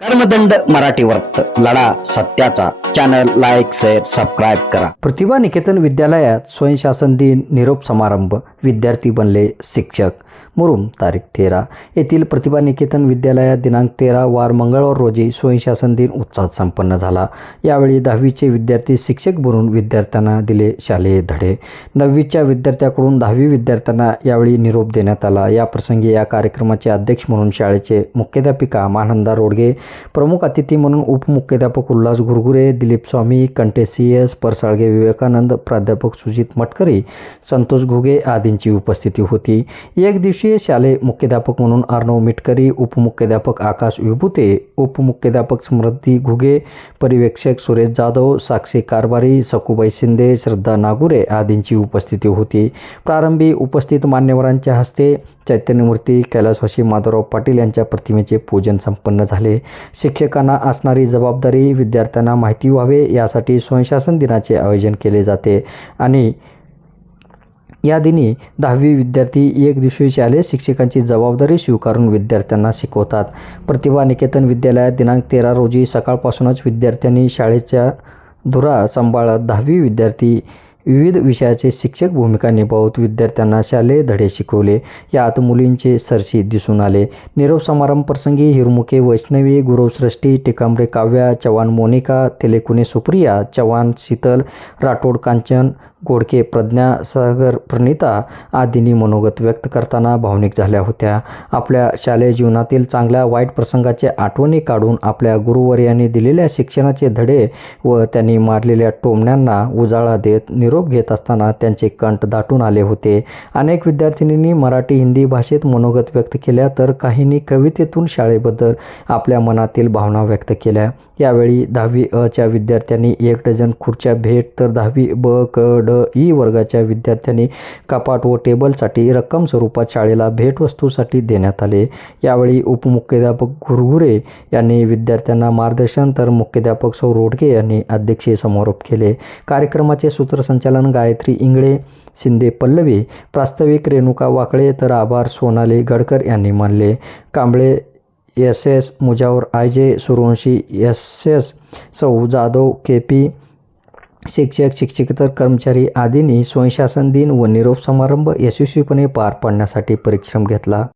कर्मदंड मराठी वर्त लढा सत्याचा चॅनल लाईक शेअर सबस्क्राईब करा. प्रतिभा निकेतन विद्यालयात स्वयंशासन दिन निरोप समारंभ. विद्यार्थी बनले शिक्षक. मुरुम तारीख 13 येथील प्रतिभा निकेतन विद्यालयात दिनांक 13 वार मंगळवार रोजी स्वयंशासन दिन उत्साहात संपन्न झाला. यावेळी 10वीचे विद्यार्थी शिक्षक बनून विद्यार्थ्यांना दिले शालेय धडे. 9वीच्या विद्यार्थ्याकडून 10वी विद्यार्थ्यांना यावेळी निरोप देण्यात आला. या प्रसंगी या कार्यक्रमाचे अध्यक्ष म्हणून शाळेचे मुख्याध्यापिका मानंदा रोडगे, प्रमुख अतिथी म्हणून उपमुख्याध्यापक उल्हास गुरगुरे, दिलीप स्वामी, कंटेश CS, परसाळगे विवेकानंद, प्राध्यापक सुजित मटकरी, संतोष घुगे आदींची उपस्थिती होती. एक दिवसीय शालेय मुख्याध्यापक म्हणून अर्णव मिटकरी, उपमुख्याध्यापक आकाश विभूते, उपमुख्याध्यापक स्मृती घुगे, पर्यवेक्षक सुरेश जाधव, साक्षी कारभारी, सकुबाई शिंदे, श्रद्धा नागुरे आदींची उपस्थिती होती. प्रारंभी उपस्थित मान्यवरांच्या हस्ते चैतन्यमूर्ती कैलासवासी माधवराव पाटील यांच्या प्रतिमेचे पूजन संपन्न झाले. शिक्षकांना असणारी जबाबदारी विद्यार्थ्यांना माहिती व्हावे यासाठी स्वयंशासन दिनाचे आयोजन केले जाते आणि या दिनी 10वी विद्यार्थी एक दिवसीय शालेय शिक्षकांची जबाबदारी स्वीकारून विद्यार्थ्यांना शिकवतात. प्रतिभा निकेतन विद्यालयात दिनांक 13 रोजी सकाळपासूनच विद्यार्थ्यांनी शाळेच्या धुरा सांभाळत 10वी विद्यार्थी विविध विषयाचे शिक्षक भूमिका निभावत विद्यार्थ्यांना शालेय धडे शिकवले. यात मुलींचे सरशी दिसून आले. निरोप समारंभ प्रसंगी हिरमुखे वैष्णवी, गुरवसृष्टी, टिकांबरे काव्या, चव्हाण मोनिका, तेलेकुने सुप्रिया, चव्हाण शीतल, राठोड कांचन, गोडके प्रज्ञा, सागर प्रणिता आदींनी मनोगत व्यक्त करताना भावनिक झाल्या होत्या. आपल्या शालेय जीवनातील चांगल्या वाईट प्रसंगाच्या आठवणी काढून आपल्या गुरुवर्यांनी दिलेल्या शिक्षणाचे धडे व त्यांनी मारलेल्या टोमण्यांना उजाळा देत निरोप घेत असताना त्यांचे कंठ दाटून आले होते. अनेक विद्यार्थिनींनी मराठी हिंदी भाषेत मनोगत व्यक्त केल्या तर काहींनी कवितेतून शाळेबद्दल आपल्या मनातील भावना व्यक्त केल्या. यावेळी 10वी च्या विद्यार्थ्यांनी 1 डझन खुर्च्या भेट तर 10वी ब, क, ड, ई वर्गाच्या विद्यार्थ्यांनी कपाट व टेबलसाठी रक्कम स्वरूपात शाळेला भेटवस्तूसाठी देण्यात आले. यावेळी उपमुख्याध्यापक गुरगुरे यांनी विद्यार्थ्यांना मार्गदर्शन तर मुख्याध्यापक सौ रोडगे यांनी अध्यक्षीय समारोप केले. कार्यक्रमाचे सूत्रसंचालन गायत्री इंगळे, शिंदे पल्लवी, प्रास्ताविक रेणुका वाकळे तर आभार सोनाली गडकर यांनी मानले. Kamble SS, Mujawar IJ, Suryavanshi SS, सौ जाधव KP, शिक्षक शिक्षकेतर कर्मचारी आदींनी स्वयंशासन दिन व निरोप समारंभ यशस्वीपणे पार पाडण्यासाठी परिश्रम घेतला.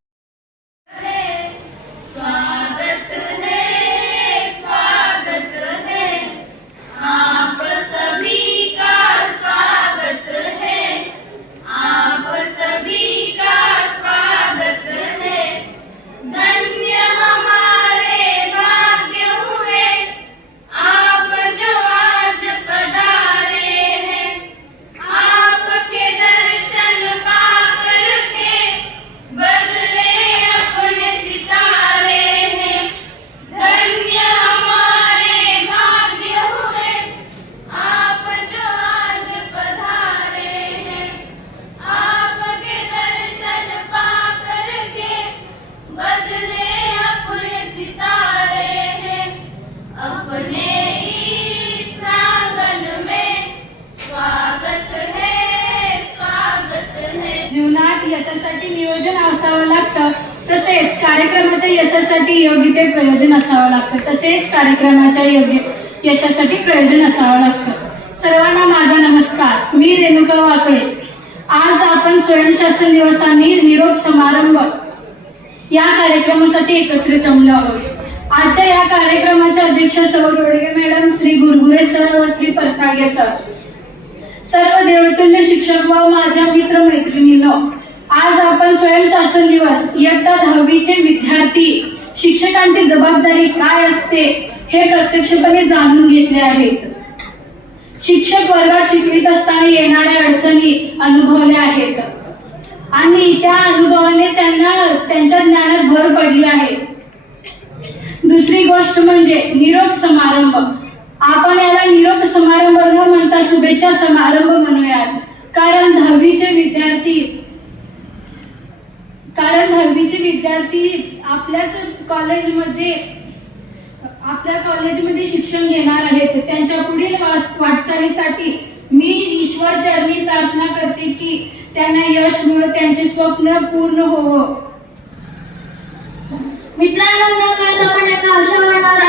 जीवनात यशासाठी नियोजन असावं लागतं, तसेच कार्यक्रमाच्या यशासाठी योग्य ते प्रयोजन असावं लागतं, तसेच कार्यक्रमाच्या योग्य यशासाठी प्रयोजन असावं लागतं. सर्वांना माझा नमस्कार. मी रेणुका वाकळे. आज आपण स्वयंशासन दिवस आणि निरोप समारंभ या कार्यक्रमासाठी एकत्रित जमलो आहोत. आजच्या या कार्यक्रमाच्या अध्यक्ष सौ रोडगे मॅडम, श्री गुरगुरे सर व श्री परसाळगे सर, सर्व देवतुल्य शिक्षक व माझ्या मित्र मैत्रिणींनो, आज आपण स्वयंशासन दिवस इयत्ता 10वीचे विद्यार्थी शिक्षकांची जबाबदारी काय असते हे प्रत्यक्षपणे जाणून घेतले आहेत. शिक्षक वर्गात शिकवित असताना येणाऱ्या अडचणी अनुभवल्या आहेत आणि त्या अनुभवाने त्यांना त्यांच्या ज्ञानात भर पडली आहे. दुसरी गोष्ट म्हणजे निरोप समारंभ. आपण याला निरोप समारंभ न म्हणता शुभेच्छा समारंभ म्हणूयात, कारण 10वीचे विद्यार्थी आपल्या कॉलेजमध्ये शिक्षण घेणार आहेत. त्यांच्या पुढील वाटचालीसाठी मी ईश्वर चरणी प्रार्थना करते की त्यांना यश मिळो, त्यांचे स्वप्न पूर्ण होवो. मित्रांनो, आपण एका आशा वाढणार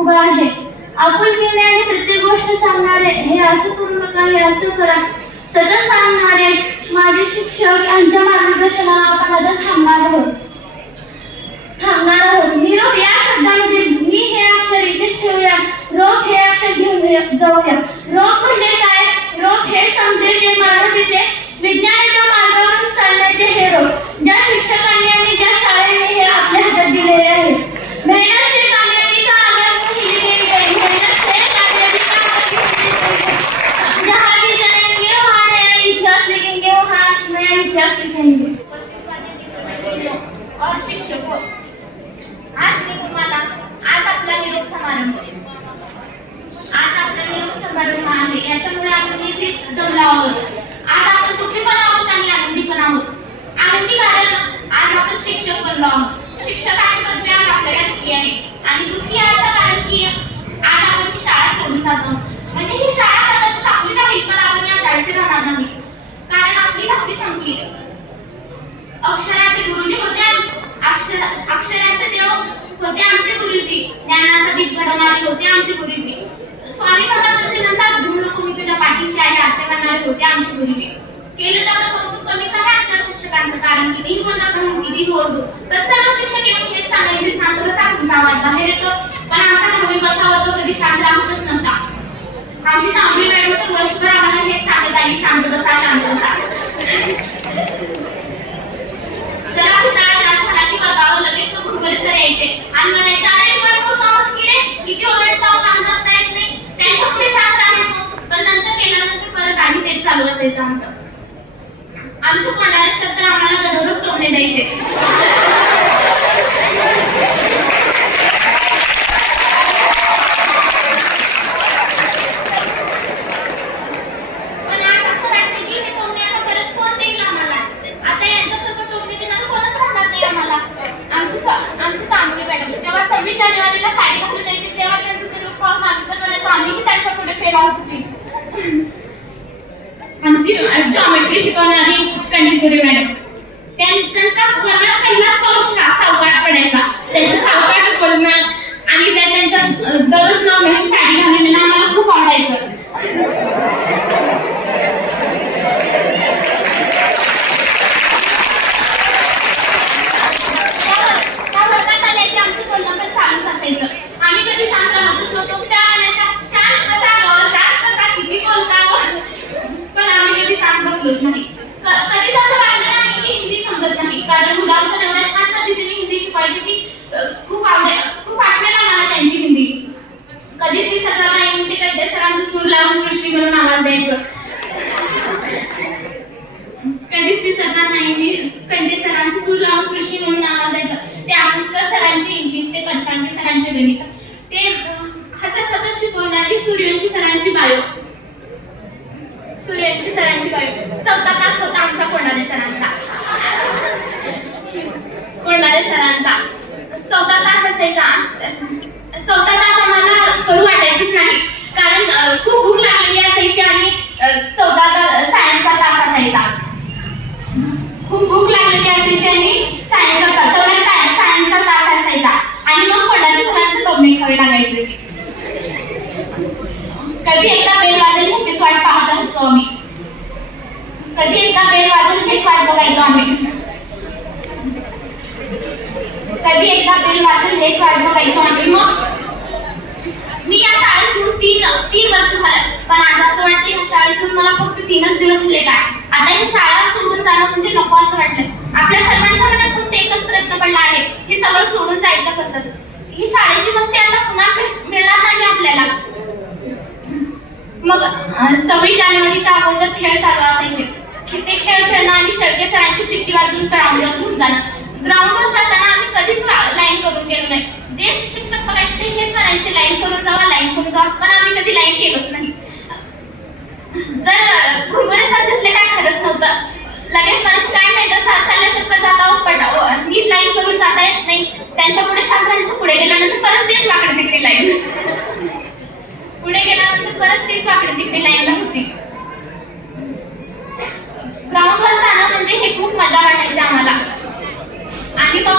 उभा आहे. आपुलकीने आणि प्रत्येक गोष्ट सांगणारे, हे असं करू नका, हे असं करा, सतत सांगणारे माझे शिक्षक यांच्या मार्गदर्शनाला आपण आता थांबणार आहोत. निरोप या शब्दामध्ये मी हे अक्षर इथेच ठेवूया, रोप हे अक्षर घेऊन जाऊया. रोप म्हणजे काय? रोप हे समजेल मानवतेचे विज्ञानाच्या मार्गावरून चालण्याचे हे रोप ज्या शिक्षकांनी आणि ज्या शाळेने हे आपल्या हातात दिलेले आहे. मेहनत से कामयाबी का आधार नहीं दी गई, मेहनत से कामयाबी का आधार जहाँ भी जाएंगे वहाँ नया इतिहास लिखेंगे, वहाँ नया इतिहास लिखेंगे. और शिक्षकों, आज मी तुम्हाला आज आपला निरोप समारंभ आहे. याच्यामुळे आपण इथे जमलो आहोत. आज आपण दुःखी पण आहोत आणि आनंदी पण आहोत. आनंदी कारण आज आपण शिक्षक बनलो आहोत. शिक्षकाची पदवी आज आपल्याला दिली आहे. आणि दुःखी याचं कारण की आज आपण ही शाळा सोडून जातो. म्हणजे ही शाळा कदाचित आपली नाही, पण आपण या शाळेचे राहणार नाही, कारण आपली 10वी संपली. अक्षराचे गुरुजी होते, अक्षराचे देव होते आमचे गुरुजी, ज्ञानाचा दीप घडवणारे होते आमचे गुरुजी. स्वामी समर्थ असे म्हणतात, धूळ नको मी तुझ्या पाठीशी आहे असे म्हणणारे होते आमचे गुरुजी. केलं तेवढं कौतुक कमीच आहे आजच्या शिक्षकांचं, कारण कितीही बोलणार म्हणून कितीही ओरडू तर सर्व शिक्षक येऊन हेच सांगायचे, शांत बसा, तुमचा आवाज बाहेर येतो. पण आमचा 10वी बसावा तो कधी शांत राहतच नव्हता. आमची 6वी मॅडमचं वर्षभर आम्हाला हेच सांगत आली, शांत बसा, शांत बसा. जरा कुठला जास्त झाला की बघावं लगेच गुरुवर सर यायचे आणि म्हणायचे, अरे भरपूर कामच केले, किती ओरडता, शांत बसता येत नाही. त्यांच्या पुढे शांत राहायचो, पण नंतर गेल्यानंतर परत आधी तेच चालू असायचं आमचं. आमचे कोणारे सर तर आम्हाला दररोज टोमणे द्यायचे. पण आज असं वाटतं की हे टोमणे आता परत कोण देईल आम्हाला. आता जसं टोमणे देणार कोणच राहणार नाही आम्हाला. आमची तांबडी मॅडम जेव्हा 26 जानेवारीला साडी घालून यायची, तेव्हा त्यांचं ते रूप पाहून आम्ही तर म्हणायचो आम्ही त्यांच्या पुढे फेल आहोत होती. आमची जॉमेट्री शिकवणारी कंटिन्युरी मॅडम, त्यांचा पहिलाच पाऊस सावकाश पडायचा. त्यांचं सावकाश पडणं आणि त्यांच्या दररोज नवीन साडी घालणं आम्हाला खूप आवडायचं. त्या वर्गात आले की आमचं बोलणं पण चालूच असायचं. आम्ही कधी शांत राहतच नव्हतो. त्या म्हणायच्या, शांत कसा किती बोलता. पण आम्ही कधी शांत बसलोच नाही. कधीच असं वाटलं नाही की हिंदी समजत नाही, कारण मुलांना एवढ्या छान पद्धतीने हिंदी शिकवायची की खूप आठवेल आम्हाला त्यांची हिंदी. कधीच विसरणार नाही. हिंदी कडे सरांचं सूर लावून सृष्टी म्हणून आवाज द्यायचं. कधीच विसरणार नाही मी कंडे सरांचं सूर लावून सृष्टी म्हणून आवाज द्यायचं. ते आमुस्कर सरांचे इंग्लिश, ते पंचांगी सरांचे गणित, ते हसत शिकवणारी सूर्यवंशी सरांची बायो. चौथा तास होता आमच्या कोंडारे सरांचा. चौथा तास असायचा. चौथा तास आम्हाला करू वाटायचीच नाही, कारण खूप भूक लागलेली असायची आणि सायन्सचा तास असायचा. खूप भूक लागलेली असायची आणि सायन्सचा तास असायचा आणि मग कोंडारे सरांचे टोमणे खावे लागायचे. कधी एकदा बेल वाजेल ह्याचीच वाट पाहत होतो आम्ही. कधी एकदा बेल वाजेल हेच वाट बघायचो आम्ही. मग मी या शाळेतून तीन वर्ष झालं, पण आज असं वाटतं या शाळेतून मला फक्त 3च दिवस दिले काय. आता ही शाळा सोडून जाणं म्हणजे नको असं वाटलं. आपल्या सर्वांच्या मनात फक्त एकच प्रश्न पडला आहे, हे सगळं सोडून जायचं कसं. ही शाळेची मस्ती आता पुन्हा मिळणार नाही आपल्याला. मग 26 जानेवारीच्या अगोदर खेळ चालू असायचे. ते खेळ खेळणं आणि शर्के सरांची शिट्टी वाजून ग्राउंडवर घेऊन जाणं. ग्राउंडवर जाताना आम्ही कधीच लाईन करून गेलो नाही. जे शिक्षक बघायचे ते हेच म्हणायचे, लाईन करून जावा. पण आम्ही कधी लाईन केलंच नाही. जर घुरघुरे सर दिसले काय खरंच नव्हतं. लगेच माझी काय नाही चालल्यासारखं जाता नीट लाईन करून जाता येत नाही. त्यांच्या पुढे शांत राहायचं. पुढे गेल्यानंतर परत तेच वाकडे तिकडे लाईन. लाईन राहायची. ग्राउंडवर जाणं म्हणजे हे खूप मजा वाटायची आम्हाला. आणि मग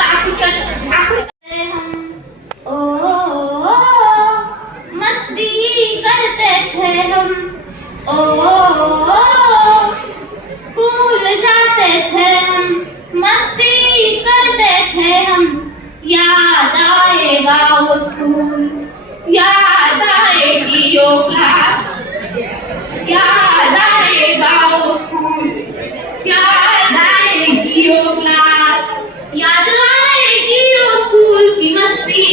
स्कूल जाते थे हम, मस्ती करते थे हम, याद आएगा वो स्कूल, याद आएगी वो क्लास, याद आएगा वो स्कूल, याद आएगी वो क्लास, याद आएगी वो स्कूल की मस्ती,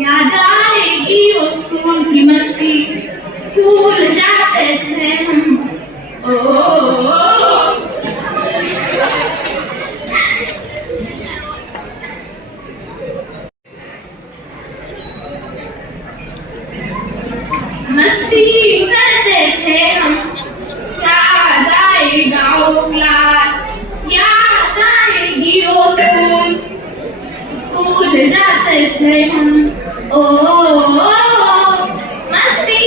याद आएगी वो स्कूल की मस्ती, स्कूल जाते थे हम। मस्ती करते थे हम, याद आएगा वो क्लास, याद आएगी वो स्कूल, स्कूल जाते थे हम। मस्ती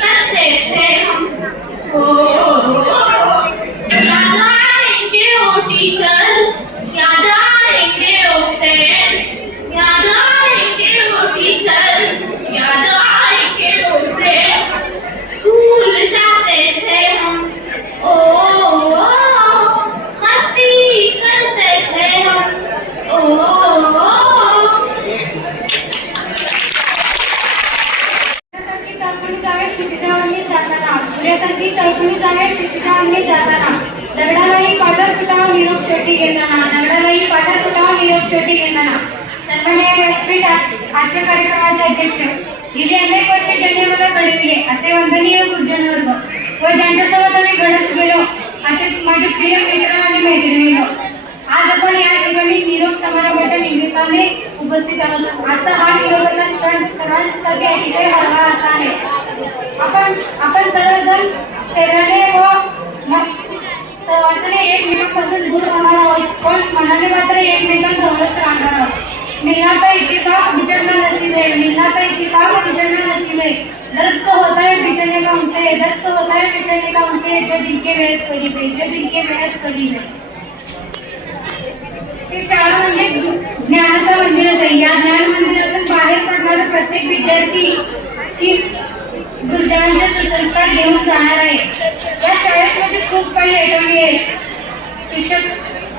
करते थे हम। याद आएंगे वो टीचर्स, याद आएंगे वो फ्रेंड्स, याद आएंगे वो टीचर, याद आएंगे वो फ्रेंड्स, स्कूल जाते थे हम। मस्ती करते थे हम। तळपणी जावे शिक्षकांनी जाताना, दगडालाही पाठर फुटावा निरोप शेवटी घेताना, दगडालाही पाठर फुटावा निरोप शेवटी घेताना. सन्माननीय व्यासपीठात आजच्या कार्यक्रमाचे अध्यक्ष गेली अनेक वर्षे ज्यांनी मला घडविले असे वंदनीय गुरुजन वर्ग व ज्यांच्यासोबत आम्ही घडत गेलो असे माझे प्रिय मित्र आणि मैत्रिणींनो, आज आपण या ठिकाणी निरोप समारंभाच्या निमित्ताने उपस्थित आहोत. आजचा हा निरोपाचा क्षण सर्वांसाठी अतिशय हळवा असा आहे. आपण सर्वजण शरीराने व वाचने एकमेकांपासून दूर राहणार आहोत, पण मनाने मात्र एकमेकांजवळच राहणार आहोत. मिलनाचा इत्तेफाक बिछड़ना नसीब है, मिलनाचा इत्तेफाक बिछड़ना नसीब है. दर्द तो होता है बिछड़ने का उनसे, दर्द तो होता है बिछड़ने का उनसे, जो जिनके बेहद करीब है, जो जिनके बेहद करीब है. ही शाळा म्हणजे ज्ञानाचं मंदिरच आहे. या ज्ञान मंदिरातून बाहेर पडणारा प्रत्येक विद्यार्थी ही गुरुजनांचे सुसंस्कार घेऊन जाणार आहे. या शाळेमध्ये खूप काही आयटम आहेत.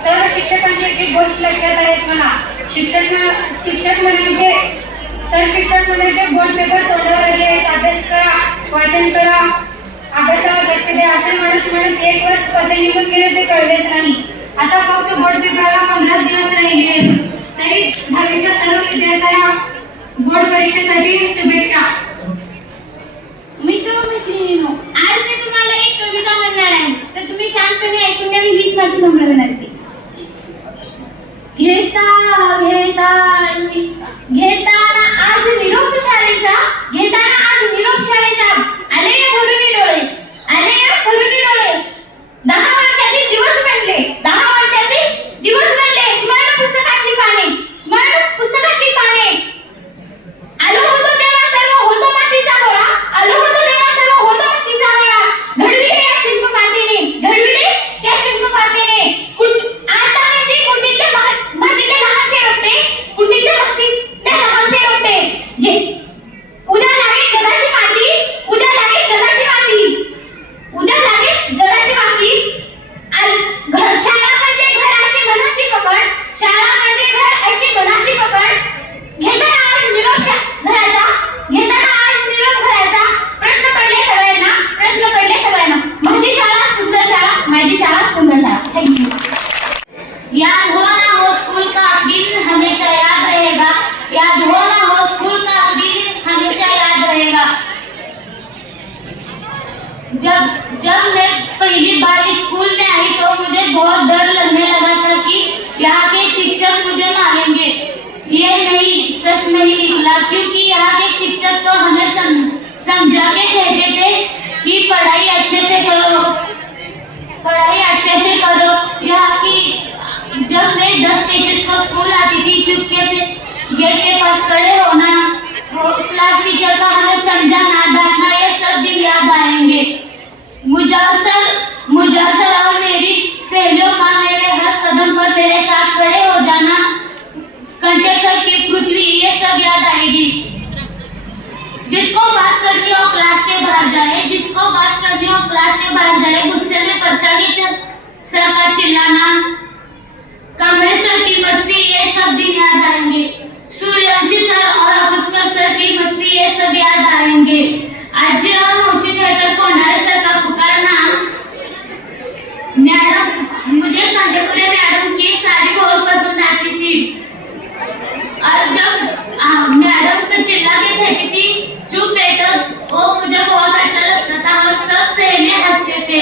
सर्व शिक्षकांची एक गोष्ट लक्षात आहेत मला. शिक्षक म्हणायचे सरशिक्षक म्हणायचे बोर्ड पेपर तोंडावर आले आहेत, अभ्यास करा, वाचन करा, अभ्यासावर लक्ष द्या असे म्हणत एक वर्ष कसे निघून गेले ते कळलेच नाही. आता फक्त बोर्ड पेपरला 15 दिवस राहिले तरी 10वीच्या सर्व विद्यार्थ्यांना बोर्ड परीक्षेसाठी शुभेच्छा. मित्र-मैत्रिणींनो, आज मी तुम्हाला एक कविता म्हणणार आहे, तर तुम्ही शांतपणे ऐकून घ्या. हीच माझी नम्र विनंती. घेताना आज निरोप शाळेचा, घेताना आज निरोप शाळेचा, आले या भरुनी डोळे, आले या भरुनी डोळे. 10 वर्षातील दिवस म्हणले, 10 वर्षातील दिवस म्हणले, स्मरण पुस्तकाची पाने, स्मरण पुस्तकाची पाने. आलो होतो तेव्हा सर्व होतो मातीचा गोळा, आलो होतो तेव्हा सर्व होतो मातीचा गोळा. घडविले या शिल्पकाराने, घडविले या शिल्पकाराने. आता म्हणजे कुंडीतले मातीतले लहानसे रोपटे, कुंडीतले मातीतले लहानसे रोपटे. उद्या लागेल जगाची माती, उद्या लागेल जगाची माती, उद्या लागेल जगाची माती. शाळा म्हणजे घर अशी मनाची पकड, शाळा म्हणजे घर अशी मनाची पकड. घेताना आज निरोप घराचा, घेताना आज निरोप घराचा. प्रश्न पडले सगळ्यांना, प्रश्न पडले सगळ्यांना. माझी शाळा सुंदर शाळा, माझी शाळा सुंदर शाळा. थँक्यू. याद हो ना हो स्कूल का दिन हमेशा याद रहेगा, याद हो ना हो स्कूल का दिन हमेशा याद रहेगा. जब मैं पहली बार स्कूल में आई तो मुझे बहुत डर लगने लगा था कि यहाँ के शिक्षक मुझे मारेंगे. ये नहीं, सच नहीं निकला, क्योंकि यहाँ के शिक्षक तो हमें समझा के कहते थे कि पढ़ाई अच्छे से करो, पढ़ाई अच्छे से करो. यहाँ की जब मैं 10 पेजेस को स्कूल आती थी, चुपके से गेट के पास खड़े होना, क्लास टीचर का हमें समझाना, डांटना, ये सब दिन याद आएंगे. मुजासर और मेरी सहेलियों का मेरे हर कदम पर मेरे साथ खड़े हो जाना, कंटेसर की पृथ्वी, ये सब याद आएगी. जिसको बात करके वो क्लास के बाहर जाए, जिसको बात करके कर्मियों क्लास के बाहर गए, गुस्से में प्रचलित सर का चिल्लाना, कमरे सर की मस्ती, ये सब दिन याद आएंगे। सूर्यवंशी सर और अपुष्कर सर की मस्ती, ये सब याद आएंगे। आजी और मौसी कहकर कोंडारे सर का पुकारना, मैडम मुझे कंटेपुरे मैडम की साड़ी बहुत पसंद आती थी और जब मैडम से चिल्ला के कहती थी चुप बैठो, वो मुझे बहुत अच्छा लगता था और सब सहेलियां हंसते थे।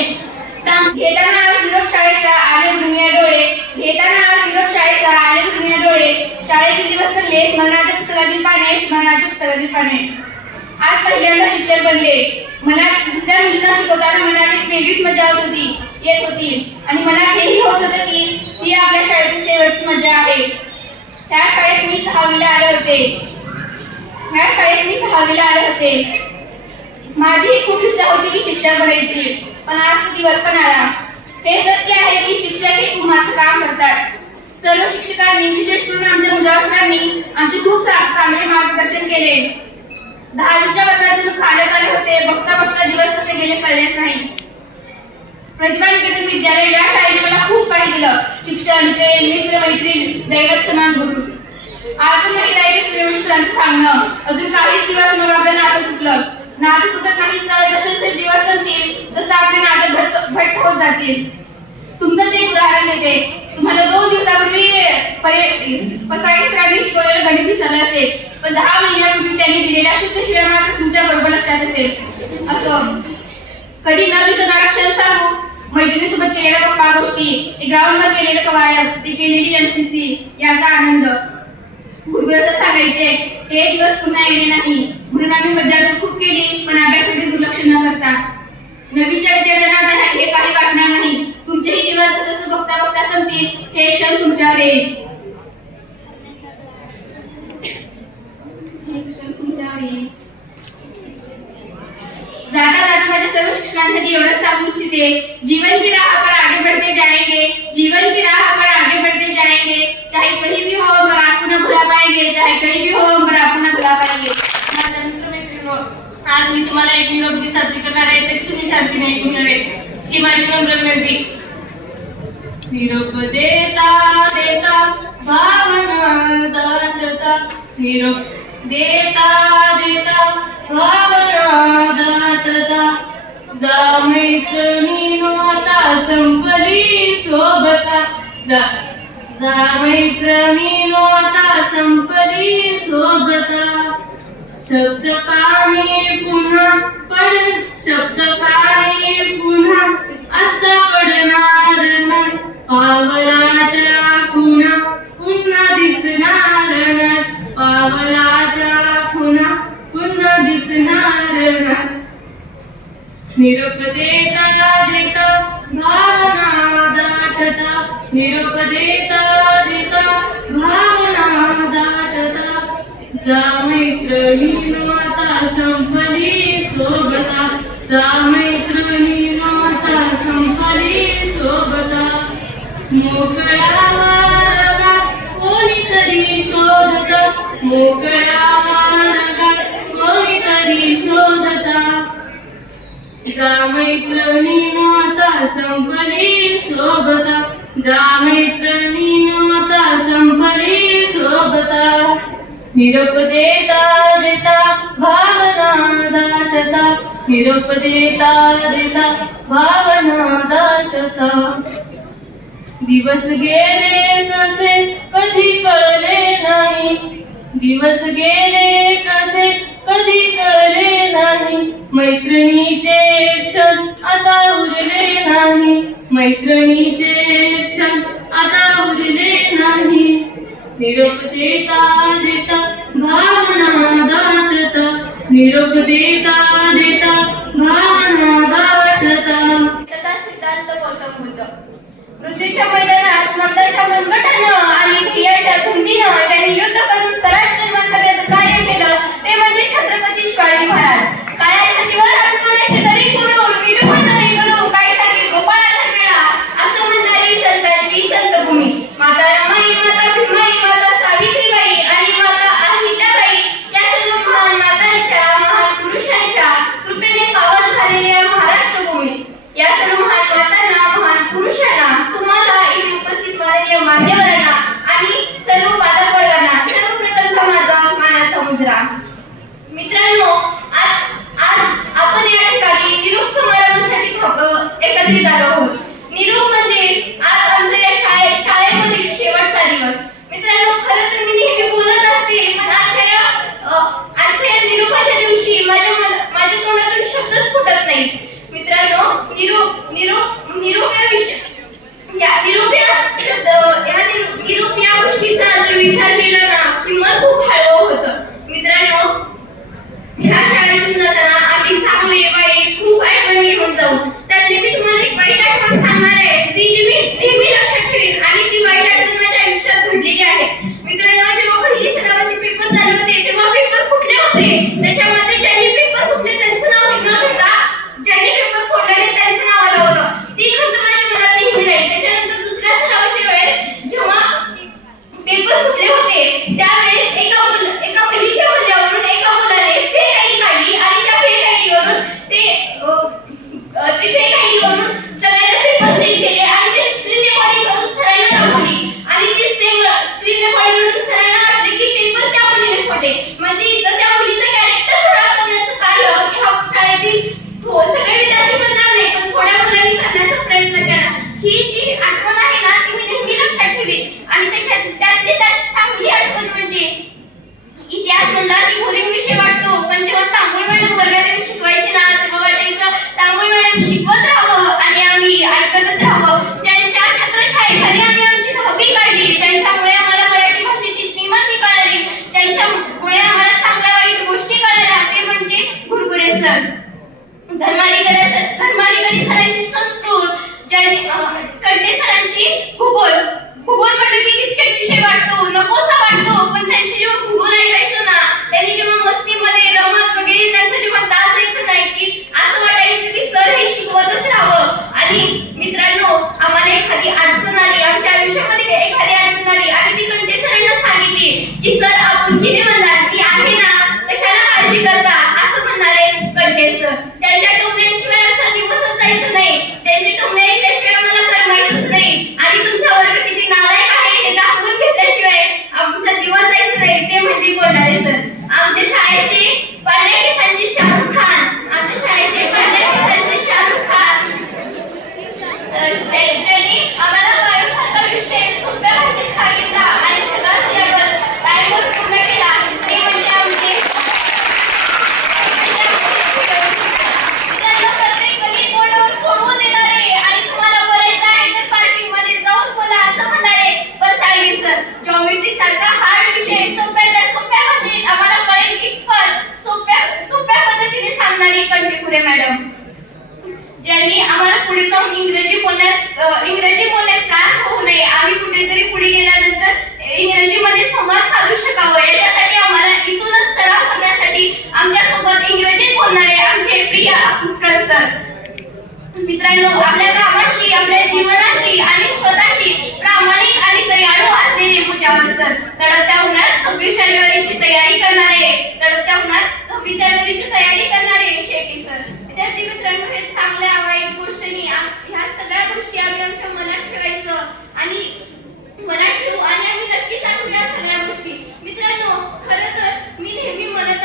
घेताना विनोद शाळेचा आले भृंग्या डोळे, घेताना विनोद शाळेचा आले भृंग्या डोळे, शाळेतील दिवस ठरले स्मरणाच्या पुस्तकातील पाने, स्मरणाच्या पुस्तकातील पाने। आज पहिल्यांदा शिक्षक बनले, मनात दुसऱ्या मुलींना शिकवताना मनात एक वेगळीच मजा येत होती आणि मनात हेही होत होतं की ती आपल्या शाळेची शेवटची मजा आहे। त्या शाळेत मी 6वीला आले होते। माझी खूप इच्छा होती की शिक्षक बनायची, पण आज तो दिवस पण आला। हे सत्य आहे की शिक्षक हे खूप महत्त्वाचं काम करतात। सर्व शिक्षकांनी विशेष करून आमच्या मुजावरांनी आमचे खूप चांगले मार्गदर्शन केले। 10वीच्या वर्गातून खाल्यात आले होते, बघता दिवस कसे गेले कळलेच नाही। प्रतिभा निकेतन विद्यालय या शाळेने मला खूप काही दिलं, शिक्षण, प्रेम, मित्र, मैत्रीण, दैवत समान गुरु। आज महिला एक सूर्यवंशी सरांचं सांगणं, अजून काहीच दिवस मग आपलं नातं तुटलं। नातं तुटत नाही सर, जसे दिवस संपतील तसं आपले नातं घट्ट होत जातील। तुमचंच एक उदाहरण देते। तुम्हाला 2 दिवसापूर्वी पसाई सरांनी शिकवलेलं गणित विसरलं असेल, पण 10 महिन्यापूर्वी त्यांनी दिलेल्या शुद्ध शिव्या मात्र तुमच्या बरोबर लक्षात असेल। असं कधी न विसरणारा क्षण सांगू, मैत्रिणीसोबत केलेल्या गप्पा गोष्टी, ग्राउंडवर केलेलं कवायत, ती केलेली NCC याचा आनंद। गुरुवेळ सांगायचे हे दिवस पुन्हा येणे नाही, म्हणून आम्ही मजा तर खूप केली, पण अभ्यासाकडे दुर्लक्ष न करता। नवीच्या विद्यार्थ्यांना हे काही वाटणार नाही, तुमचेही दिवस जसं बघता संपतील, हे क्षण तुमच्यावर येईल। जाता माझ्या सर्व शिक्षकांसाठी एवढंच सांगू इच्छिते, जीवन की राह पर आगे बढ़ते जाएंगे, जीवन की राह पर आगे बढ़ते जाएंगे, चाहे कहीं भी हो हम आपको न भुला पाएंगे, चाहे कहीं भी हो हम आपको न भुला पाएंगे। आज मी तुम्हाला एक निरोप साजरी करणार आहे, तरी तुम्ही शांतीने ऐकून घ्यावे ही माझी नम्र विनंती। निरोप देता देता भावना दाटता, निरोप देता देता भावना दाटता, जा मैत्रिणीनो आता संपली सोबता, जा मैत्रिणीनो आता संपली सोबता। शब्द काळी पुन्हा आता पडणार नाही, पावलाच्या खुणा पुन्हा दिसणार नाही, पावलाच्या खुणा पुन्हा दिसणार नाही। निरोप देता देता भावना दाटता, निरोप देता देता भावना दाटता, जा मैत्रिणीनो आता संपली सोबता, जा मैत्रिणीनो आता संपली सोबता। मोकळ्या मार्गात कोणीतरी शोधता, मोकळ्या मार्गात कोणीतरी शोधता, जा मैत्रिणीनो आता संपली सोबता, जा मैत्रिणीनो आता संपली सोबता। निरोप देता देता भावना दाटता, निरोप देता देता भावना दाटता। दिवस गेले कसे कधी कळले नाही, दिवस गेले कसे कधी कळले नाही, मैत्रिणीचे क्षण आता उरले नाही, मैत्रिणीचे क्षण आता उरले नाही। निरोप देता देता भावना दाटता, निरोप देता देता भावना दाटता। सिद्धांत गौतम बुद्ध पृथ्वीच्या मैदानात मर्दाच्या मनगटानं आणि ध्येयाच्या धुंदीनं त्यांनी युद्ध करून स्वराज्य निर्माण करण्याचं कार्य केलं, ते म्हणजे छत्रपती शिवाजी महाराज। काळ्या छातीवर आत्मनाची दरी करून विडूपणारी करू काही साठी गोपाळाला वेळा, असं म्हणणारी संतांची संतभूमी। माता रमाई, माता भीमाई, माता सावित्रीबाई आणि माता अहिल्याबाई या सर्व महान मातांच्या, महान पुरुषांच्या कृपेने पावन झालेल्या महाराष्ट्र होते त्यावेळेस एका मुलीच्या बोलण्यावरून एका मुलाने फेक आयडी काढली आणि त्या फेक आयडीवरून ते फेक आयडीवरून सगळ्यांना पेपर सेंड केले आणि त्याची स्क्रीन रेकॉर्डिंग करून सरांना दाखवली आणि ती स्क्रीन रेकॉर्डिंग करून सरांना वाटले की पेपर त्या मुलीने फोडले. म्हणजे इथं त्या मुलीचं कॅरेक्टर खराब करण्याचं कार्य ह्या शाळेतील सगळे विद्यार्थी म्हणणार नाही पण थोड्या मुलांनी करण्याचा प्रयत्न केला. ही जी आठवण आहे ना ती मी नेहमी लक्षात ठेवेन. आणि त्यातली त्यात चांगली आठवण म्हणजे इतिहास म्हणला की मुलींविषयी वाटतो पण जेव्हा तांबोळ मॅडम वर्गात येऊन शिकवायची ना तेव्हा वाटायचं तांबोळ मॅडम शिकवत राहावं आणि आम्ही ऐकतच राहावं. ज्यांच्या छत्रछायेखाली आम्ही आमची 10वी काढली, ज्यांच्यामुळे आम्हाला मराठी भाषेची श्रीमंती कळाली, ज्यांच्यामुळे आम्हाला चांगल्या वाईट गोष्टी कळाल्या ते म्हणजे गुरगुरे सर, धर्माधिकारी सरांची संस्कृत, कंटे सरांची भूगोल म्हटलं की किचकट विषय वाटतो, नकोसा वाटतो पण त्यांची जेव्हा भूगोल ऐकायचो ना त्यांनी जेव्हा मस्तीमध्ये रमत वगैरे त्यांचं जेव्हा तास द्यायचं नाही की असं वाटायचं की सर हे शिकवतच राहावं. आणि मित्रांनो आम्हाला एखादी अडचण आली, आमच्या आयुष्यामध्ये एखादी अडचण आली आणि ती कंटे सरांना सांगितली की सर आपुलकीने म्हणणार की आहे ना कशाला काळजी करता असं म्हणणारे कंटे सर. त्यांच्या टोमण्यांशिवाय आमचा दिवसच जायचं नाही, त्यांची टोमणे ऐकल्याशिवाय मला करमायचंच नाही आणि तुमचा वर्ग किती नालायक आहे हे दाखवून घेतल्याशिवाय आमचा दिवस जायचं नाही ते म्हणजे कोंडारे सर. आमच्या शाळेचे पांढऱ्या केसांचे शाहरुख खान, आमच्या शाळेचे पांढऱ्या केसांचे शाहरुख खान ज्यांनी आम्हाला बायोसारखा विषय सोप्या भाषेत सांगितला आणि सगळा सिलेबस टाइमवर पूर्ण केला ते म्हणजे आमचे प्रत्येक गणित बोर्डावर सोडवून देणारे आणि तुम्हाला बोलायचं आहे तर पार्किंगमध्ये जाऊन बोला असं म्हणणारे बसायले सर. जॉमेट्री सारखा हार्ड विषय सोप्या भाषेत आम्हाला कळेल कितपत सोप्या पद्धतीने सांगणारी कंटेपुरे मॅडम, ज्यांनी आम्हाला पुढे जाऊन इंग्रजी बोलण्यात त्रास होऊ नये, आम्ही कुठेतरी पुढे गेल्यानंतर इंग्रजीमध्ये संवाद साधू शकावं याच्यासाठी आम्हाला इथूनच सराव करण्यासाठी आमच्यासोबत इंग्रजीत बोलणारे आमचे प्रिय पुष्कर सर. मित्रांनो आपल्या कामाशी, आपल्या जीवनाशी आणि स्वतःशी प्रामाणिक आणि दयाळू असलेले मुजावर सर. तडकत्या उन्हात 26 जानेवारीची तयारी करणारे, तडकत्या उन्हात 26 जानेवारीची तयारी करणारे शेट्टी सर. विद्यार्थी मित्रांनो हे चांगल्या वाईट गोष्टींनी ह्या सगळ्या गोष्टी आम्ही आमच्या मनात ठेवायचं आणि मनात ठेवू आणि आम्ही नक्कीच आठवू या सगळ्या गोष्टी. मित्रांनो खरं तर मी नेहमी म्हणत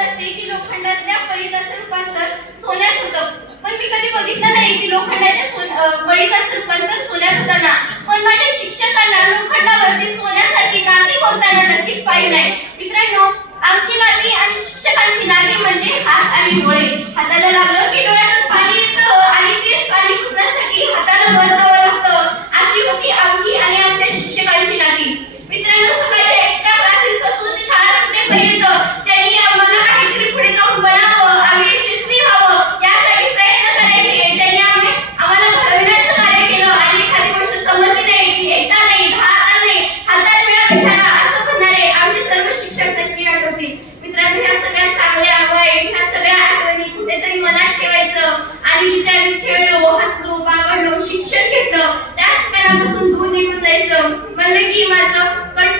असते की लोखंडातल्या पळीताचं रूपांतर सोन्यात होतं पण मी कधी बघितलं नाही की लोखंडाच्या पळीताचं रूपांतर सोन्यात होताना. पण माझ्या शिक्षकांना लोखंडावरती सोन्यासारखी नाती होताना नक्कीच पाहिलंय. मित्रांनो आमची नाती आणि शिक्षकांची नाती म्हणजे हात आणि डोळे. हाताला लागलं की डोळ्यातून पाणी येतं आणि तेच पाणी पुसण्यासाठी हाताला वर जावं लागतं. अशी होती आमची आणि आमच्या शिक्षकांची नाती. मित्रांनो सकाळच्या एक्स्ट्रा क्लासेस पासून ते शाळा सुटेपर्यंत ज्यांनी आम्हाला काहीतरी पुढे जाऊन बनावं, आम्ही यशस्वी व्हावं यासाठी प्रयत्न करायचे, ज्यांनी आम्हाला घडवण्याचं कार्य केलं आणि एखादी गोष्ट समजली नाही की एकदा नाही 10 नाही 1000 वेळा विचारा असं म्हणणारे आमचे सर्व शिक्षक नक्की आठवतील. मित्रांनो ह्या सगळ्या चांगल्या वाईट ह्या सगळ्या आठवणी कुठेतरी मनात ठेवायचं आणि जिथे आम्ही खेळलो, हसलो, बागडलो, शिक्षण घेतलं त्याच ठिकाणापासून दूर निघून जायचं. म्हणलं की माझं कंठ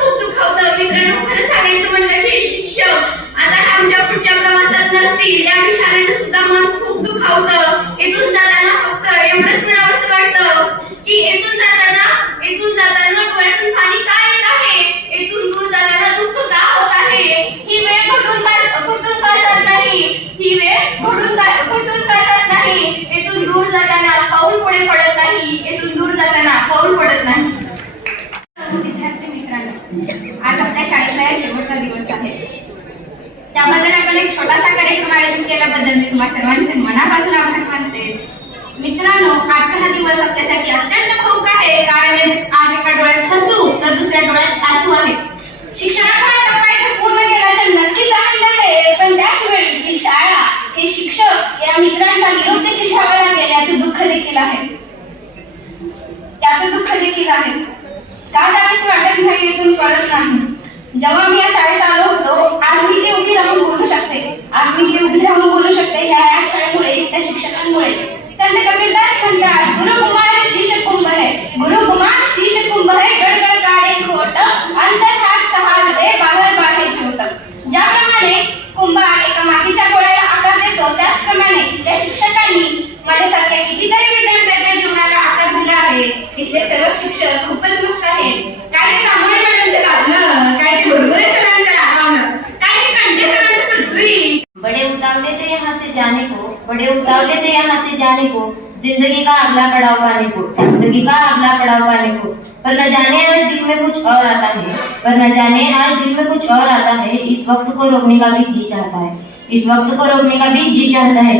खूप दुखावतं. मित्रांनो खरं सांगायचं म्हणलं की शिक्षक आता आमच्या पुढच्या प्रवासात नसतील या विचारानं सुद्धा मन खूप दुखावतं. इथून जाताना फक्त एवढंच म्हणावंसं वाटतं की इथून जाताना डोळ्यातून पाणी का येत आहे, इथून दूर जाताना दुःख का होत आहे, ही वेळ घडून का जात नाही, ही वेळ घडून का जात नाही, इथून दूर जाताना पाऊल पुढे पडत नाही, इथून दूर जाताना पाऊल पडत नाही. विद्यार्थी मित्रांनो आज आपल्या शाळेचा या शेवटचा दिवस आहे. त्याबद्दल आपण एक छोटासा कार्यक्रम आयोजन केल्याबद्दल मी तुम्हा सर्वांचे मनापासून आभार मानते. मित्रांनो आजचा हा दिवस आपल्यासाठी अत्यंत भावूक आहे कारण आज एका डोळ्यात हसू तर दुसऱ्या डोळ्यात आसू आहे. शिक्षणाचा टप्पा इथे पूर्ण केला तर नक्कीच आनंद आहे पण त्याच वेळी ही शाळा, हे शिक्षक या मित्रांचा निरोप देखील घ्यावा लागेल याचं दुःख देखील आहे. का जाणीच वाटत नाही इथून कळत नाही. जेव्हा मी या शाळेत आलो होतो आज मी इथे उभी राहून बोलू शकते या शाळेमुळे त्या शिक्षकांमुळे. संत कबीरदास म्हणतात गुरु कुमार शीश कुंभ है, गुरु कुमार शीश कुंभ कुंभ हे गडगड गाडे खोट अंतर हात सहावे बाहेर बाहेर ठेवत. ज्याप्रमाणे कुंभ एका मातीच्या गोळ्याला आकार देतो त्याचप्रमाणे या शिक्षकांनी माझ्यासारख्या कितीतरी विद्यार्थ्यांच्या जीवनाला आकार दिला आहे. इथले सर्व शिक्षक खूपच मस्त आहेत. काही रामायण मॅडमचं गाणं, काही गुरगुरे सरांचं रागावणं, काही कंटे सरांची पृथ्वी. बड़े उतावले थे यहाँ से जाने को, बड़े उतावले थे यहाँ से जाने को, जिंदगी का अगला पड़ाव पाने को, जिंदगी का अगला पड़ाव पाने को. पर न जाने आज दिल में कुछ और आता है, पर न जाने आज दिल में कुछ और आता है. इस वक्त को रोकने का भी जी चाहता है, इस वक्त को रोकने का भी जी चाहता है.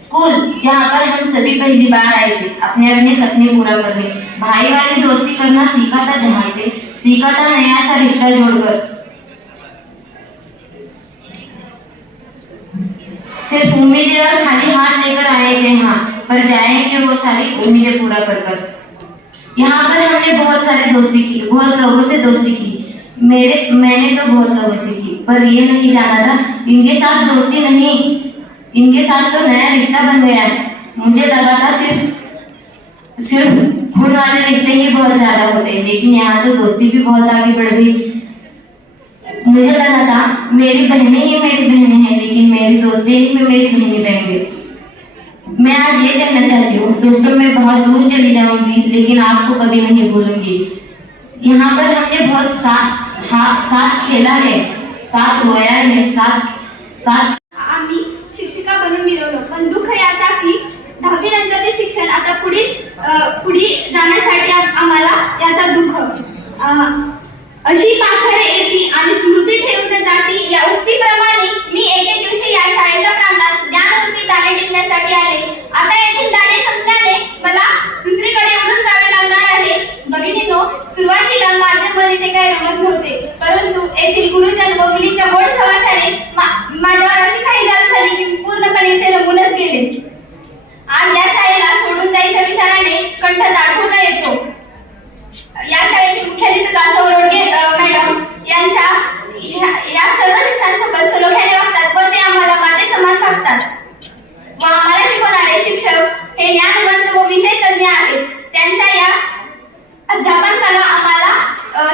स्कूल जहाँ पर हम सभी पहली बार आए थे अपने अपने सपने पूरा करने, भाई वाली दोस्ती करना सीखा था जहाँ से, सीखा था नया सा रिश्ता जोड़कर. सिर्फ उम्मीदें और खाली हाथ लेकर आए थे यहाँ, पर जाएंगे वो सारी उम्मीदें पूरा कर कर. यहाँ पर हमने बहुत सारे दोस्ती की, बहुत लोगों से दोस्ती की. मैंने तो बहुत लोगों से की, पर ये नहीं जाना था इनके साथ दोस्ती नहीं, इनके साथ तो नया रिश्ता बन गया है. मुझे लगा था सिर्फ खून वाले रिश्ते ही बहुत ज्यादा होते हैं, लेकिन यहाँ तो दोस्ती भी बहुत आगे बढ़ गई. मुझे लगा था मेरी बहनें ही मेरी बहनें हैं, लेकिन मेरी दोस्तें ही में मेरी बहनें बन गई. मैं आज ये कहना चाहती हूँ दोस्तों, मैं बहुत दूर चली जाऊंगी लेकिन आपको कभी नहीं भूलूंगी. यहाँ पर हमने बहुत साथ खेला है, साथ रोया है, साथ आम्ही शिक्षिका बनून मिळवलो. पण दुःख याचा की 10वी नंतरचे शिक्षण आता पुढे जाण्यासाठी आम्हाला याचा दुःख. अशी पाखरे येती आणि स्मृती ठेवून जाती या उक्तीप्रमाणे मी एके दिवशी या शाळेच्या प्रांगणात ज्ञानरूपी दाणे टिकण्यासाठी आले. आता येथील दाणे संपल्याने मला दुसरीकडे उडून जावे लागणार आहे. भगिनींनो, सुरुवातीला माझे मन इथे काही रमत नव्हते, परंतु येथील गुरुजन व मुलींच्या गोड सहवासाने माझ्यावर अशी काही जात झाली की पूर्णपणे इथे रमूनच गेले. आज या शाळेला सोडून जायच्या विचाराने कंठ दाटून येतो. या शाळेचे मुख्याधिकारी दासोवरोडगे मॅडम यांच्या या सर्व शिक्षणासोबत सलोख्याने वागतात व ते आम्हाला माते समान वागतात. व आम्हाला शिकवणारे शिक्षक हे ज्ञानवंत व विषय तज्ञ आहेत. त्यांच्या या अध्यापन कला आम्हाला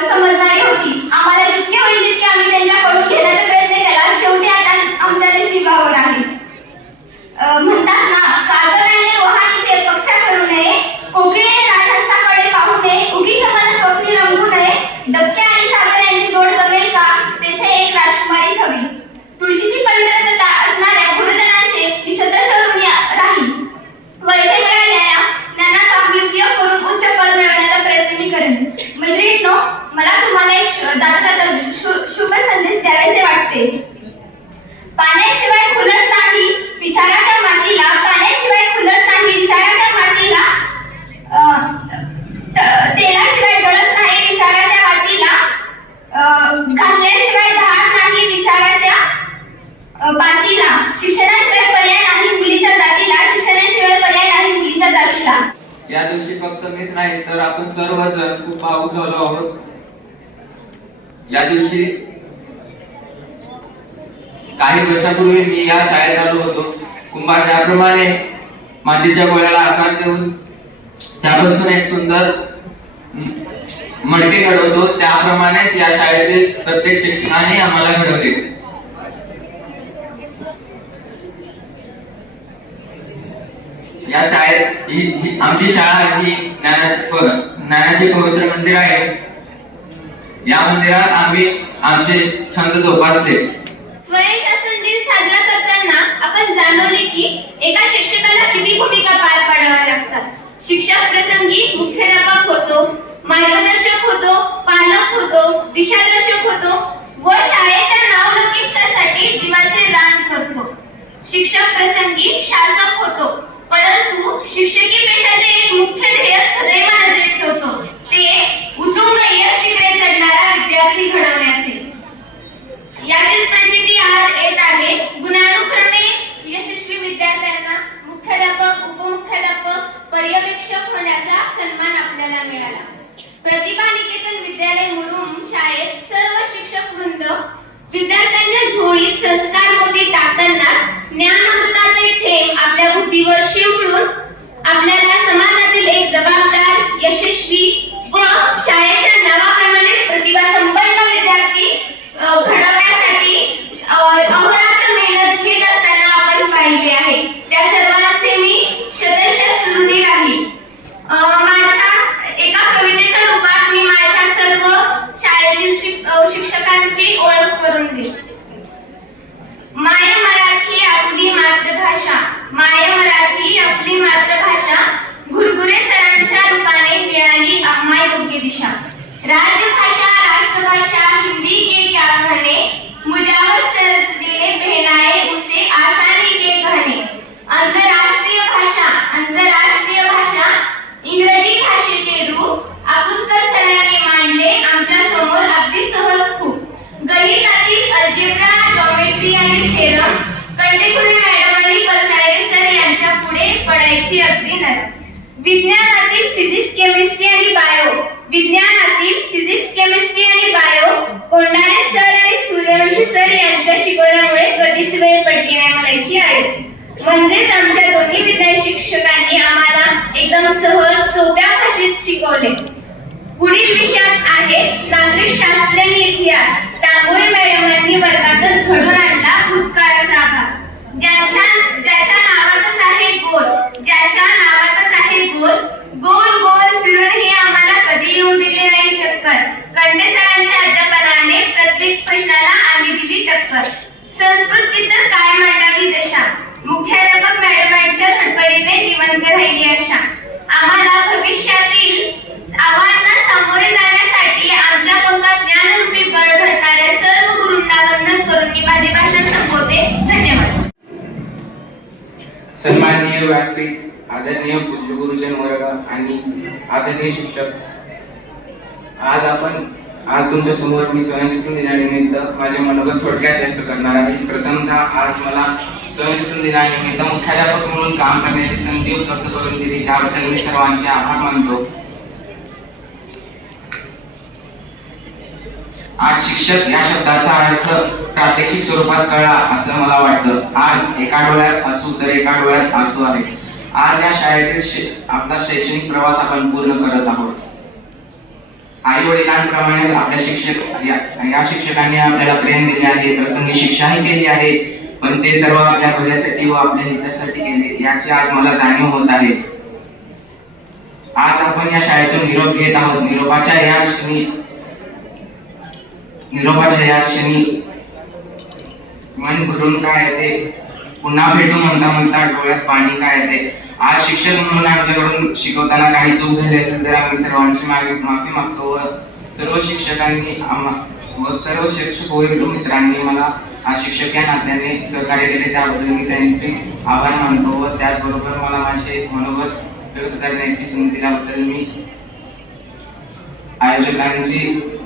समजणारी होती. आम्हाला जितके होईल तितके आम्ही त्यांच्याकडून घेण्याचा प्रयत्न केला. शेवटी आता आमच्या नशिबावर आहे. म्हणतात ना, काजळाने रोहाणीचे पक्षा करू नये, कोकिळेने राजांचा कडे पाहू नये, उगीच मला स्वप्नी रंगू नये. डबके आणि सागर यांची जोड जमेल का, तेथे एक राजकुमारीच हवी. तुळशीची पवित्रता असणाऱ्या गुरुजनांचे निषेध शरून राहील व इथे मिळालेल्या ज्ञानाचा उपयोग करून उच्च पद मिळवण्याचा प्रयत्न मी करेन. मैत्रिणींनो, मला तुम्हाला एक जाता शुभ संदेश द्यायचे वाटते. पाण्याशिवाय खुलत नाही विचाराच्या मातीला, पाण्याशिवाय खुलत नाही विचाराच्या मातीला, तेलाशिवाय गळत नाही विचाराच्या मातीला, घासल्याशिवाय धार नाही विचाराच्या पातीला, शिक्षणाशिवाय पर्याय नाही मुलीच्या जातीला, शिक्षणाशिवाय पर्याय नाही मुलीच्या जातीला. या दिवशी फक्त मीच नाही तर आपण सर्वजण खूप भावुक झालो आहोत. या दिवशी काही वर्षापूर्वी मी या शाळेत आलो होतो. कुंभार ज्याप्रमाणे मातीच्या गोळ्याला आकार देऊन त्यापासून एक सुंदर मडके घडवतो, त्याप्रमाणेच या शाळेतील प्रत्येक शिक्षकाने आम्हाला घडवले. या शाळेत आमची शाळा ही ज्ञानाचे पवित्र मंदिर आहे. या मंदिरात आम्ही आमचे छंद जोपासले. स्वयंशासन दिन साजरा करताना आपण जाणवले की एका शिक्षकाला किती भूमिका पार पाडाव्या लागतात. शिक्षक प्रसंगी मुख्याध्यापक होतो, मार्गदर्शक होतो, पालक होतो, दिशादर्शक होतो व शाळेच्या नावलौकिकतेसाठी जीवाचे दान करतो. शिक्षक प्रसंगी शासक होतो, परंतु शिक्षकी पेशाचे एक मुख्य ध्येय सदैव नजरेत ठेवतो, ते उतुंग यश शिखरे चढणारा विद्यार्थी घडवण्याचे. याचीच प्रचिती आज येत आहे. गुणानुक्रमे यशस्वी विद्यार्थ्यांना मुख्याध्यापक, उपमुख्याध्यापक, पर्यवेक्षक होण्याचा सन्मान आपल्याला मिळाला. प्रतिभा निकेतन विद्यालय मुरुम शाळेत सर्व शिक्षक वृंद विद्यार्थ्यांच्या झोळीत संस्कार मोती टाकताना ज्ञानामृताचे थेंब आपल्या बुद्धीवर शिंपडून आपल्याला समाजातील एक जबाबदार, यशस्वी व शाळेच्या विज्ञानातील फिजिक्स केमिस्ट्री आणि बायो कोंडाणे सर आणि सूर्यवंशी सर यांच्या शिकवण्यामुळे कधीच वेळ पडली नाही म्हणायची आहे. म्हणजेच आमच्या दोन्ही विद्यार्थी शिक्षकांनी आम्हाला एकदम सहज सोप्या भाषेत शिकवले. पुढील विषयात आहे नागरिकशास्त्र आणि इतिहास. डांगोळे मॅडमांनी वर्गातच घडून आणला भूतकाळाचा आभास. ज्याच्या नावातच आहे गोल गोल गोल फिरून हे आम्हाला कधी येऊ दिले नाही चक्कर. कंटे सरांच्या अध्यापनाने प्रत्येक प्रश्नाला आम्ही दिली टक्कर. संस्कृतची तर काय मांडावी दशा, मुख्याध्यापक मॅडमांच्या धडपडीने जिवंत राहिली आशा. आम्हाला भविष्यातील आव्हानांना सामोरे जाण्यासाठी आमच्या पंखात ज्ञानरूपी बळ भरणाऱ्या सर्व गुरूंना वंदन करून मी माझे भाषण संपवते. धन्यवाद. सन्माननीय व्यासपीठ, आदरणीय पूज्य गुरुजन वर्ग आणि आदरणीय शिक्षक, आज तुमच्या समोर मी स्वयंशिक्षण दिनानिमित्त माझे मनोगत थोडक्यात व्यक्त करणार आहे. प्रथमतः आज मला स्वयंशिक्षण दिनानिमित्त मुख्याध्यापक म्हणून काम करण्याची संधी उपलब्ध करून दिली त्याबद्दल मी सर्वांचे आभार मानतो. आज शिक्षक या शब्दाचा अर्थ प्रात्यक्षिक स्वरूपात कळला असं मला वाटतं. आज एका डोळ्यात हसू तर एका डोळ्यात आसू आहे. आज या शाळेतील आपला शैक्षणिक प्रवास आपण पूर्ण करत आहोत. आई वडिलांप्रमाणेच आपल्या या शिक्षकांनी आपल्याला प्रेम दिले आहे, प्रसंगी शिक्षाही केली आहे, पण ते सर्व आपल्या भल्यासाठी व आपल्या हितासाठी केले याची आज मला जाणीव होत आहे. आज आपण या शाळेतून निरोप घेत आहोत. निरोपाच्या या क्षणी मन भरून काय येते, पुन्हा भेटू म्हणता म्हणता डोळ्यात पाणी काय येते. आज शिक्षक म्हणून आमच्याकडून शिकवताना काही चूक झाली असेल तर आम्ही सर्वांची माफी मागतो व सर्व शिक्षकांनी व सर्व शिक्षक वर्ग मित्रांनी मला आज शिक्षक या नात्याने सहकार्य केले त्याबद्दल मी त्यांचे आभार मानतो व त्याचबरोबर मला माझे मनोगत व्यक्त करण्याची संधी दिल्याबद्दल मी आयोजकांची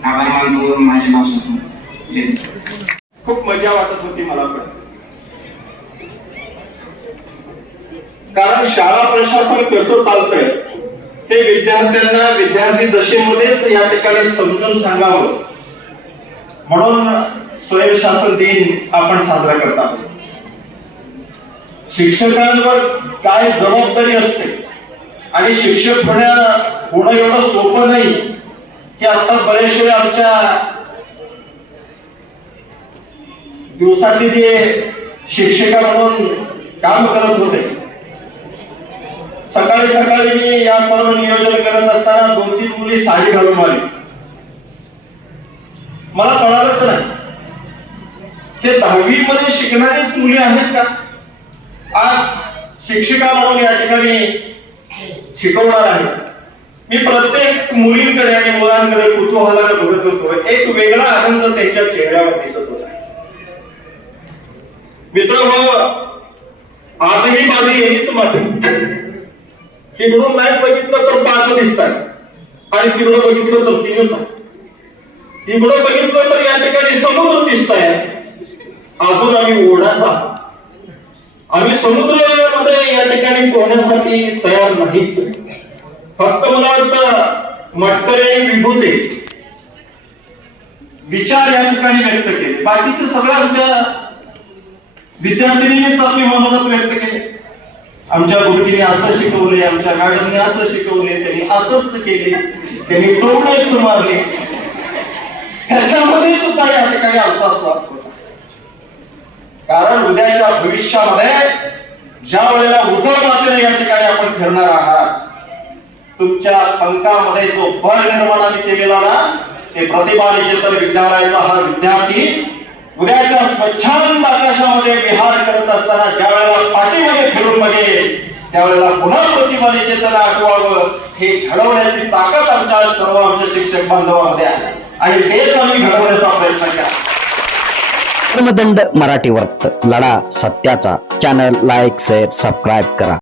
आभार मानतो व माझे भाषण. खूप मजा वाटत होती मला पण, कारण शाळा प्रशासन कसं चालतंय हे विद्यार्थ्यांना विद्यार्थी दशेमध्येच या ठिकाणी समजून सांगावं म्हणून स्वयंशासन दिन आपण साजरा करत आहोत. शिक्षकांवर काय जबाबदारी असते आणि शिक्षक होणं एवढं सोपं नाही की आता बरेच वेळ आमच्या दिवसाचे जे शिक्षिका म्हणून काम करत होते, सकाळी मी या सर्व नियोजन करत असताना 2-3 मुली साडी घालून आली. मला कळालंच नाही हे 10वी मध्ये शिकणारीच मुली आहेत का आज शिक्षिका म्हणून या ठिकाणी शिकवणार आहे. मी प्रत्येक मुलींकडे आणि मुलांकडे कुतूहलाने बघत होतो. एक वेगळा आनंद त्यांच्या चेहऱ्यावर दिसत होता. मित्र आजही माझी येणीच मात्र इकडून नाही बघितलं तर 5 दिसतात आणि तिकडं बघितलं तर 3च आहे. इकडं बघितलं तर या ठिकाणी समुद्र दिसत आहे. अजून आम्ही ओढाचा, आम्ही समुद्रामध्ये या ठिकाणी पोहण्यासाठी तयार नाहीच. फक्त मला वाटतं मटकरे आणि विभूते विचार या ठिकाणी व्यक्त केले. बाकीचे सगळं आमच्या विद्यार्थिनींनीच आपली मनोगत व्यक्त केले. आमच्या गुरुजींनी असं शिकवले, आमच्या मॅडमने असं शिकवले, त्यांनी असंच केले, त्यांनी तोडच मारले. त्याच्यामध्ये सुद्धा या ठिकाणी आमचा स्वार्थ होता. कारण उद्याच्या भविष्यामध्ये ज्या वेळेला उजळ मातेने या ठिकाणी आपण फिरणार आहात, तुमच्या पंखामध्ये जो बळ निर्माण आम्ही केलेला ना, ते प्रतिभा निकेतन विद्यालयाचा हा विद्यार्थी उद्याच्या स्वच्छंद आकाशामध्ये विहार करत असताना ज्या वेळेला पाठीमध्ये फिरून बघेल त्यावेळेला पुन्हा प्रतिभा निकेतन आठवावं हे घडवण्याची ताकद आमच्या शिक्षक बांधवांमध्ये आहे आणि तेच आम्ही घडवण्याचा प्रयत्न केला. धर्मदंड मराठी वर्त, लढा सत्याचा. चॅनल लाईक, शेअर, सबस्क्राईब करा.